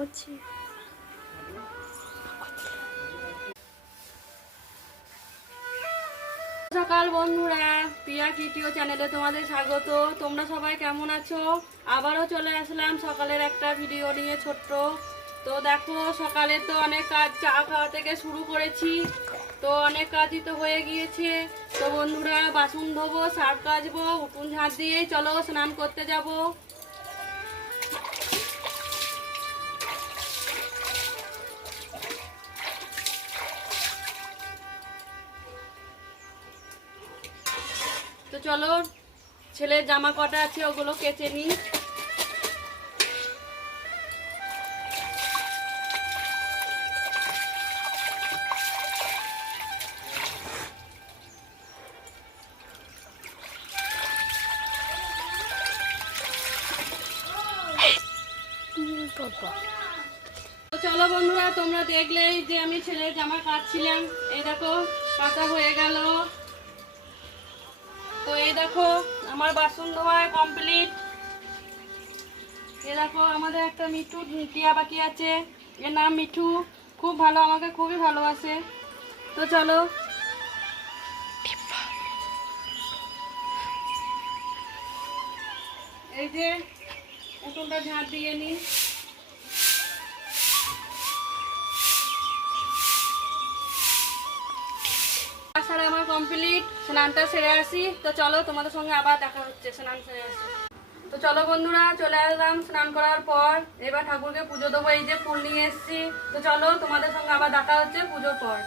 করছি। সকাল বন্ধুরা, প্রিয়া কিটিও চ্যানেলে তোমাদের স্বাগত। তোমরা সবাই কেমন আছো? আবারও চলে আসলাম সকালের একটা ভিডিও নিয়ে ছোট্ট। তো দেখো, সকালে তো অনেক কাজ, চা খাওয়া থেকে শুরু করেছি, তো অনেক কাজই তো হয়ে গিয়েছে। তো বন্ধুরা, বাসন ধোবো, শাক কাচবো, উঠোন ঝাঁট দিয়ে চলো স্নান করতে যাবো। তো চলো, ছেলের জামা কটা আছে ওগুলো কেচে নিই। তো চলো বন্ধুরা, তোমরা দেখলেই যে আমি ছেলের জামা কাচছিলাম। এই দেখো, কাচা হয়ে গেল। তো এই দেখো, আমার বাসন ধোয়া কমপ্লিট। এই দেখো, আমাদের একটা মিঠু টিয়া পাখি আছে, এর নাম মিঠু। খুব ভালো, আমাকে খুবই ভালোবাসে। তো চলো, এই যে উঠোনটা ঝাঁট দিয়ে নিই। সারা আমার কমপ্লিট, স্নানটা সেরে আসি। তো চলো, তোমাদের সঙ্গে আবার দেখা হচ্ছে স্নান সেরে আসি। তো চলো বন্ধুরা, চলে আসলাম স্নান করার পর। এবার ঠাকুরকে পুজো দেবো, এই যে ফুল নিয়ে এসেছি। তো চলো, তোমাদের সঙ্গে আবার দেখা হচ্ছে পুজোর পর।